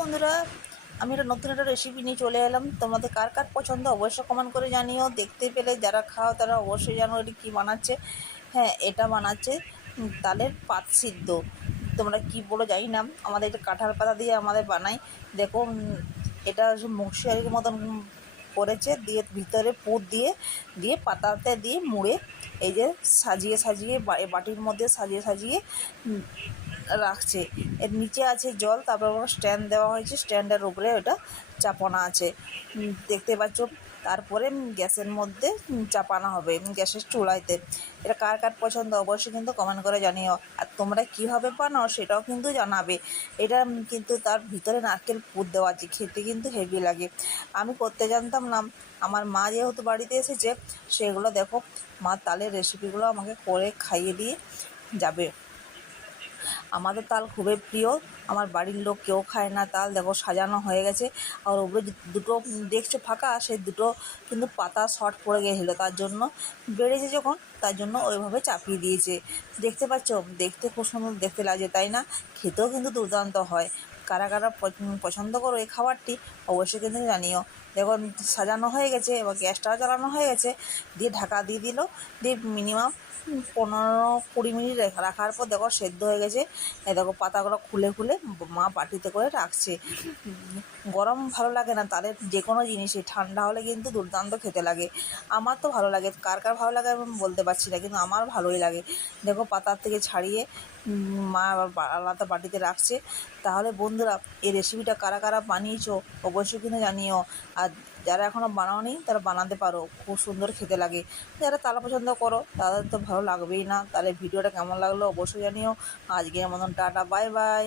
বন্ধুরা, আমি নতুন একটা রেসিপি নিয়ে চলে এলাম। তোমাদের কার কার পছন্দ অবশ্যই কমেন্ট করে জানিও। দেখতে পেলে যারা খাও তারা অবশ্যই জানো এটি কী বানাচ্ছে। হ্যাঁ, এটা বানাচ্ছে তালের পাত সিদ্ধ। তোমরা কি বলো জানি না, আমাদের এটা কাঁঠাল পাতা দিয়ে আমাদের বানাই। দেখো, এটা মশারির মতন করেছে, দিয়ে ভিতরে পুর দিয়ে দিয়ে পাতাতে দিয়ে মুড়ে এই যে সাজিয়ে সাজিয়ে বাটির মধ্যে সাজিয়ে সাজিয়ে রাখছে। এর নিচে আছে জল, তারপর কোনো স্ট্যান্ড দেওয়া হয়েছে, স্ট্যান্ডের উপরে ওটা চাপানো আছে, দেখতে পাচ্ছ। তারপরে গ্যাসের মধ্যে চাপানো হবে, গ্যাসের চুলাইতে। এটা কার কার পছন্দ অবশ্যই কিন্তু কমেন্ট করে জানিও। আর তোমরা কীভাবে বানাও সেটাও কিন্তু জানাবে। এটা কিন্তু তার ভিতরে নারকেল পুর দেওয়া আছে, খেতে কিন্তু হেভি লাগে। আমি করতে জানতাম না, আমার মা যেহেতু বাড়িতে এসেছে, সেগুলো দেখো, মা তালের রেসিপিগুলো আমাকে করে খাইয়ে দিয়ে যাবে। আমাদের তাল খুবই প্রিয়, আমার বাড়ির লোক কেউ খায় না তাল। দেখো সাজানো হয়ে গেছে, আর ওপরে দুটো দেখছো ফাঁকা, সেই দুটো কিন্তু পাতা শর্ট পড়ে গেছিলো, তার জন্য বেড়েছে যখন, তার জন্য ওইভাবে চাপিয়ে দিয়েছে। দেখতে পাচ্ছ, দেখতে খুব সুন্দর দেখতে লাগে, তাই না? খেতেও কিন্তু দুর্দান্ত হয়। কারা কারা পছন্দ করো এই খাবারটি অবশ্যই কিন্তু জানিও। দেখো সাজানো হয়ে গেছে, এবার গ্যাসটাও চালানো হয়ে গেছে, দিয়ে ঢাকা দিয়ে দিল। দিয়ে মিনিমাম 15-20 মিনিট রাখার পর দেখো সেদ্ধ হয়ে গেছে। দেখো পাতাগুলো খুলে খুলে মা বাটিতে করে রাখছে। গরম ভালো লাগে না তাদের যে কোনো জিনিসই, ঠান্ডা হলে কিন্তু দুর্দান্ত খেতে লাগে। আমার তো ভালো লাগে, কার কার ভালো লাগে আমি বলতে পারছি না, কিন্তু আমার ভালোই লাগে। দেখো পাতার থেকে ছাড়িয়ে মা আলাদা বাটিতে রাখছে। তাহলে বন্ধুরা, এই রেসিপিটা কারা কারা বানিয়েছো অবশ্যই কিন্তু জানিও। আর যারা এখনও বানাওনি তারা বানাতে পারো, খুব সুন্দর খেতে লাগে। যারা তালা পছন্দ করো তাদের তো ভালো লাগবেই না। তাহলে ভিডিওটা কেমন লাগলো অবশ্যই জানিও। আজকের মতন টাটা, বাই বাই।